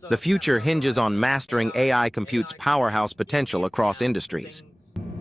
The future hinges on mastering AI compute's powerhouse potential across industries.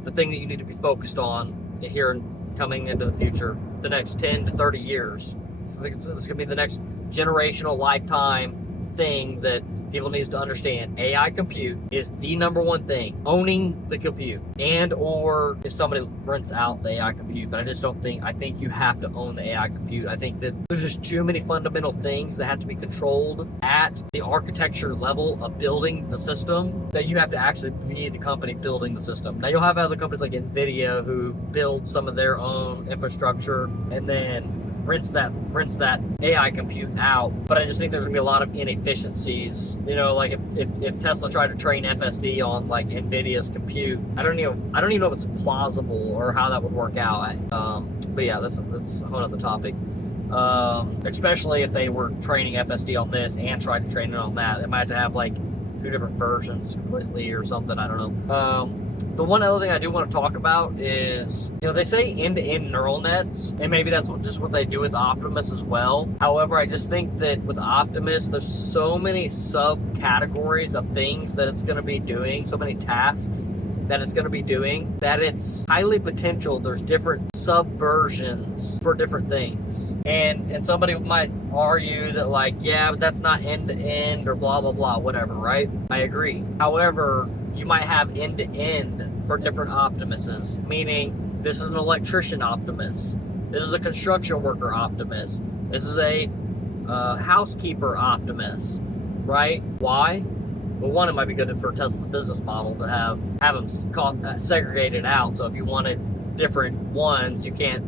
The thing that you need to be focused on here coming into the future, the next 10 to 30 years. So it's going to be the next generational lifetime thing that people need to understand. AI compute is the number one thing. Owning the compute, and or if somebody rents out the AI compute. But I just don't think, I think you have to own the AI compute. I think that there's just too many fundamental things that have to be controlled at the architecture level of building the system, that you have to actually be the company building the system. Now you'll have other companies like NVIDIA who build some of their own infrastructure and then rents that AI compute out. But I just think there's gonna be a lot of inefficiencies. You know, like if Tesla tried to train FSD on like NVIDIA's compute, I don't even know if it's plausible or how that would work out. But yeah, that's a whole other topic. Especially if they were training FSD on this and tried to train it on that, they might have to have like two different versions completely or something. I don't know. The one other thing I do want to talk about is, you know, they say end-to-end neural nets, and maybe that's just what they do with Optimus as well. However, I just think that with Optimus, there's so many subcategories of things that it's going to be doing, so many tasks that it's going to be doing, that it's highly potential there's different subversions for different things. And somebody might argue that like, yeah, but that's not end-to-end or blah, blah, blah, whatever, right? I agree. However, you might have end-to-end for different Optimuses, meaning this is an electrician Optimus. This is a construction worker Optimus. This is a housekeeper Optimus, right? Why? Well, one, it might be good for Tesla's business model to have them segregated out. So if you wanted different ones, you can't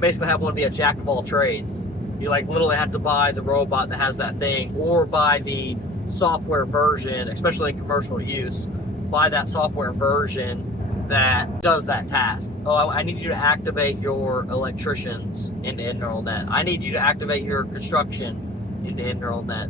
basically have one be a jack of all trades. You like literally have to buy the robot that has that thing, or buy the software version, especially in commercial use. Buy that software version that does that task. Oh, I need you to activate your electricians end-to-end neural net. I need you to activate your construction end-to-end neural net.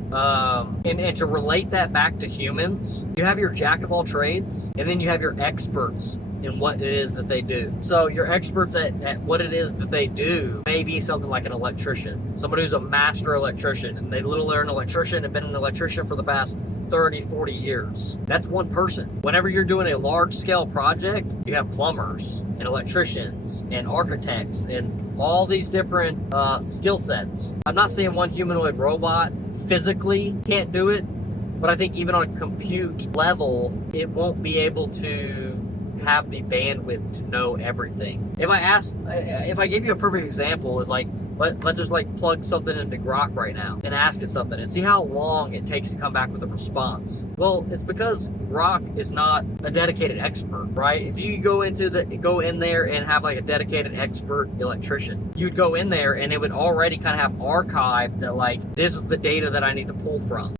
And to relate that back to humans, you have your jack of all trades, and then you have your experts in what it is that they do. So your experts at what it is that they do may be something like an electrician, somebody who's a master electrician, and they literally are an electrician and been an electrician for the past 30, 40 years. That's one person. Whenever you're doing a large scale project, you have plumbers and electricians and architects and all these different skill sets. I'm not saying one humanoid robot physically can't do it, but I think even on a compute level, it won't be able to have the bandwidth to know everything. If I gave you a perfect example, is like, let's just like plug something into Grok right now and ask it something and see how long it takes to come back with a response. Well, it's because Grok is not a dedicated expert, right? If you go in there and have like a dedicated expert electrician, you'd go in there and it would already kind of have archived that like, this is the data that I need to pull from.